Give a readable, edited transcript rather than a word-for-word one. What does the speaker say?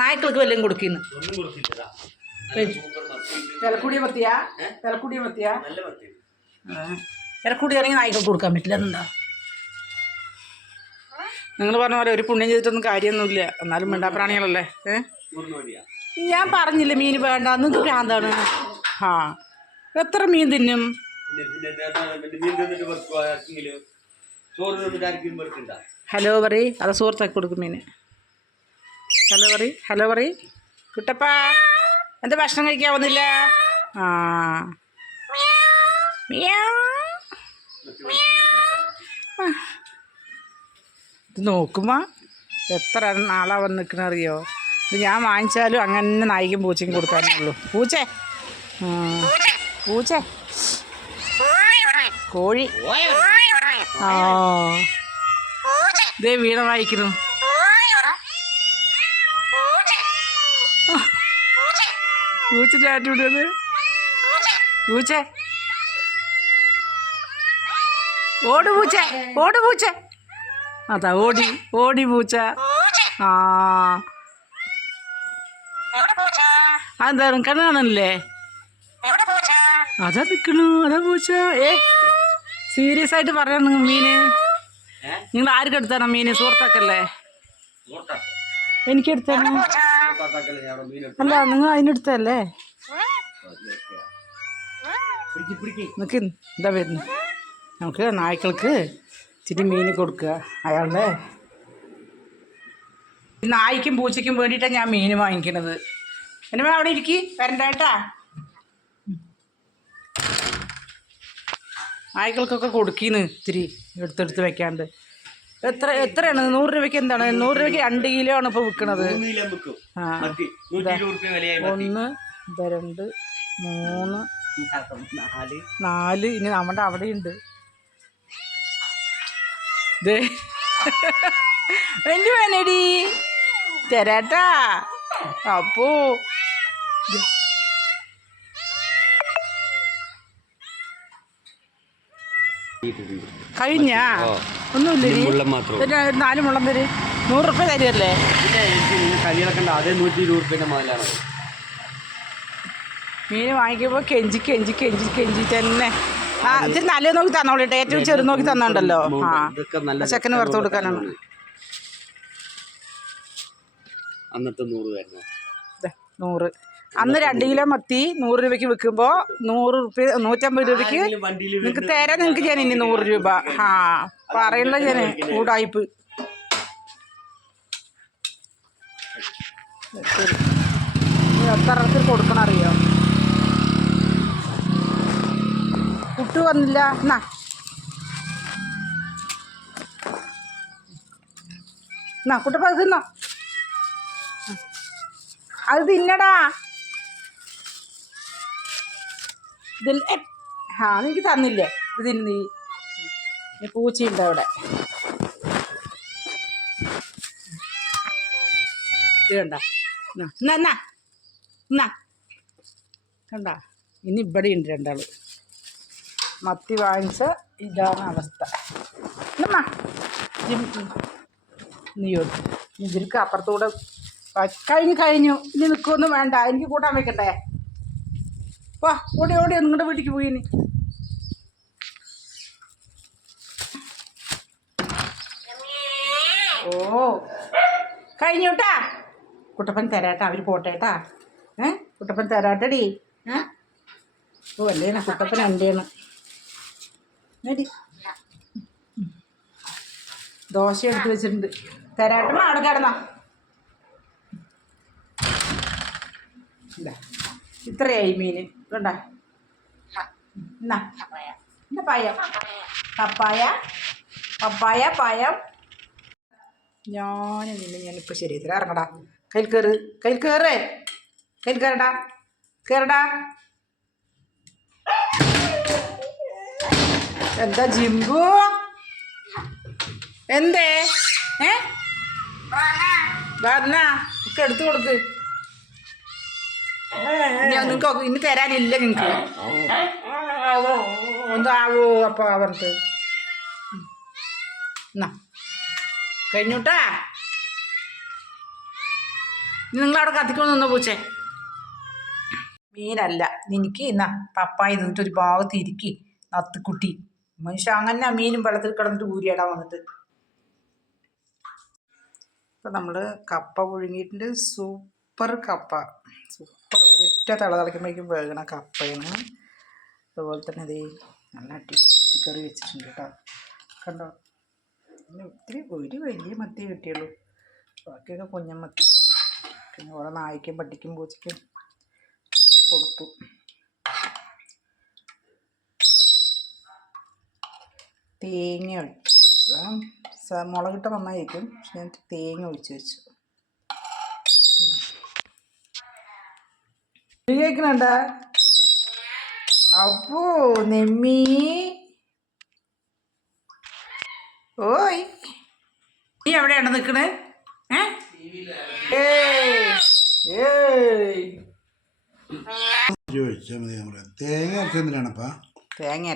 നായ്ക്കൾക്ക് വല്ലതും കൊടുക്കുന്നു. വിലക്കൂടിയ മത്തിയാ? വിലക്കൂടിയ മത്തിയാ? വിലക്കൂടിയാണെങ്കിൽ നായ്ക്കൾക്ക് കൊടുക്കാൻ പറ്റില്ല. എന്നുണ്ടോ നിങ്ങൾ പറഞ്ഞ പോലെ ഒരു പുണ്യം ചെയ്തിട്ടൊന്നും കാര്യമൊന്നുമില്ല. എന്നാലും മിണ്ടാപ്രാണികളല്ലേ. ഞാൻ പറഞ്ഞില്ല മീൻ വേണ്ട. നിങ്ങൾക്ക് ഭ്രാന്താണ്. ആ എത്ര മീൻ തിന്നും? ഹലോ പറയ്. അത് സുഹൃത്താക്കി കൊടുക്കും മീൻ. ഹലോ പറയ്. ഹലോ പറയ്. കുട്ടപ്പാ എന്താ ഭക്ഷണം കഴിക്കാവുന്നില്ല? ആ ഇത് നോക്കുമ്പോ എത്ര നാളാ വന്ന് നിൽക്കണ അറിയോ? ഇത് ഞാൻ വാങ്ങിച്ചാലും അങ്ങനെ നായിക്കും പൂച്ചയ്ക്കും കൊടുക്കാനുള്ളൂ. പൂച്ചേ പൂച്ചേ കോഴി. ആ ഇതേ വീണ വായിക്കുന്നു. പൂച്ച ചാറ്റിവിടത്. പൂച്ച ഓട്. പൂച്ച ഓട്. പൂച്ച അതാ ഓടി. ഓടി പൂച്ച. ആ അതെന്താണ് കണ്ണ് കാണാനല്ലേ? അതാ നിൽക്കണു. അതാ പൂച്ച. സീരിയസ് ആയിട്ട് പറയണ മീന്. നിങ്ങൾ ആർക്ക് എടുത്താണോ മീന്? സുഹൃത്താക്കല്ലേ? എനിക്കെടുത്താണ്. അല്ല നിങ്ങൾ അതിനെടുത്തല്ലേ? നിനക്ക് എന്താ വരുന്നത്? നമുക്ക് നായ്ക്കൾക്ക് ഇച്ചിരി മീൻ കൊടുക്കുക. അയാളുടെ നായ്ക്കും പൂച്ചയ്ക്കും വേണ്ടിയിട്ടാണ് ഞാൻ മീൻ വാങ്ങിക്കുന്നത്. എൻ്റെ അവിടെ ഇരിക്കി വരണ്ടേട്ടാ. നായ്ക്കൾക്കൊക്കെ കൊടുക്കീന്ന് ഇത്തിരി എടുത്തെടുത്ത് വെക്കാണ്ട്. എത്രയാണ്? 100 രൂപയ്ക്ക് എന്താണ്? 100 രൂപയ്ക്ക് 2 കിലോ ആണ് ഇപ്പോൾ വിൽക്കണത്. 1 2 3 4 ഇനി നമ്മുടെ അവിടെയുണ്ട്. ഇതേ എൻ്റെ വേനടി തരാട്ടാ. അപ്പോ കഴിഞ്ഞ ഒന്നുമില്ല. 4 മുള്ളം തരും. 100 രൂപ തരുമല്ലേ? മീൻ വാങ്ങിക്കുമ്പോൾ കെഞ്ചി കെഞ്ചി കെഞ്ചി കെഞ്ചി തന്നെ. ആ ഇത്തിരി നല്ലത് നോക്കി തന്നോളിട്ടെ. ഏറ്റവും ചെറു നോക്കി തന്നുണ്ടല്ലോ. ആ ചെക്കന് പുറത്ത് കൊടുക്കാനാണ്. അന്നത്തെ 100 അന്ന് 2 കിലോ മത്തി 100 രൂപയ്ക്ക് വിൽക്കുമ്പോൾ 100 രൂപ 150 രൂപയ്ക്ക് നിങ്ങൾക്ക് തരാൻ. നിങ്ങൾക്ക് ഞാൻ ഇനി 100 രൂപ. ആ പറയണ്ട ഞാൻ കൂടായ്പ്. എത്ര ഇടത്തിൽ കൊടുക്കണം അറിയോ? കുട്ടു വന്നില്ല. എന്നാ എന്നാ കുട്ടപ്പ അത് തിന്നോ. അത് തിന്നടാ. ഇതിൽ ആ എനിക്ക് തന്നില്ലേ? ഇത് തിന്ന്. നീ പൂച്ചയുണ്ട് അവിടെ. ഇത് കണ്ട എന്നാ എന്നാ എന്നാ കണ്ട. ഇനി ഇവിടെ ഉണ്ട് 2 ആള്. മത്തി വാങ്ങിച്ച ഇതാണ് അവസ്ഥ. എന്നമ്മ നീയോ ഇതിൽക്ക് അപ്പുറത്തൂടെ കഴിഞ്ഞു. ഇനി നിൽക്കൊന്നും വേണ്ട. എനിക്ക് കൂട്ടാൻ വെക്കട്ടെ. വാ ഓടി ഓടി നിങ്ങളുടെ വീട്ടിലേക്ക് പോയി. ഇനി ഓ കഴിഞ്ഞുട്ടാ. കുട്ടപ്പൻ തരാട്ടാ. അവർ പോട്ടേട്ടാ. കുട്ടപ്പൻ തരാട്ടടി. ഓ അല്ലേന കുട്ടപ്പൻ എൻ്റെയാണ്. ദോശ എടുത്ത് വെച്ചിട്ടുണ്ട്. തരാട്ടമ്മ അവിടെ കിടന്നോ. ഇത്രയായി മീൻ കണ്ട. എന്നാ എന്താ പയം? പപ്പായ പപ്പായ പയം. ഞാനിപ്പോൾ ശരി ഇത്ര ഇറങ്ങടാ. കയ്യിൽ കയറ്. കയ്യിൽ കയറേ. കയ്യിൽ കയറടാ. കയറടാ. എന്താ ജിംബു? എന്തേ? വന്നാ ഒക്കെ എടുത്തു കൊടുക്ക്. നിങ്ങൾക്ക് ഇനി തരാനില്ല. നിങ്ങൾക്ക് എന്താവോ അപ്പോൾ അവർക്ക്. എന്നാ കഴിഞ്ഞൂട്ടാ. നിങ്ങളവിടെ കത്തിക്കൊണ്ട് നിന്നോ പൂച്ചേ. മീനല്ല എനിക്ക് ഇന്നാ പപ്പായ നിന്നിട്ട് ഒരു ഭാഗത്ത് ഇരിക്കി നത്തുക്കുട്ടി മനുഷ്യ അങ്ങനെ മീനും വെള്ളത്തിൽ കിടന്നിട്ട് ഊരിയിടാൻ വന്നിട്ട്. ഇപ്പം നമ്മൾ കപ്പ പുഴുങ്ങിയിട്ടുണ്ട്. സൂപ്പർ കപ്പ, സൂപ്പർ. ഒരൊറ്റ തിളയ്ക്കുമ്പോഴേക്കും വേകണ കപ്പയാണ്. അതുപോലെ തന്നെ അതേ നല്ല മത്തിക്കറി വെച്ചിട്ടുണ്ട് കേട്ടോ. കണ്ടോ, പിന്നെ ഒത്തിരി ഒരു വലിയ മത്തി കിട്ടിയുള്ളൂ, ബാക്കിയൊക്കെ കുഞ്ഞമ്മത്തി. പിന്നെ ഓരോ നായ്ക്കും പട്ടിക്കും പൂച്ചയ്ക്കും കൊടുത്തു. തേങ്ങ ഒഴിച്ച് വെച്ചു, മുളകിട്ട് നന്നായിരിക്കും, പക്ഷെ ഞാൻ തേങ്ങ ഒഴിച്ച് വെച്ചു. കേൾക്കണണ്ട അപ്പോ നെമ്മി. ഓയ് നീ എവിടെയാണ് നിൽക്കണേ? ചോദിച്ചാൽ മതി. തേങ്ങ അരച്ചെന്തിനാണപ്പാ? തേങ്ങ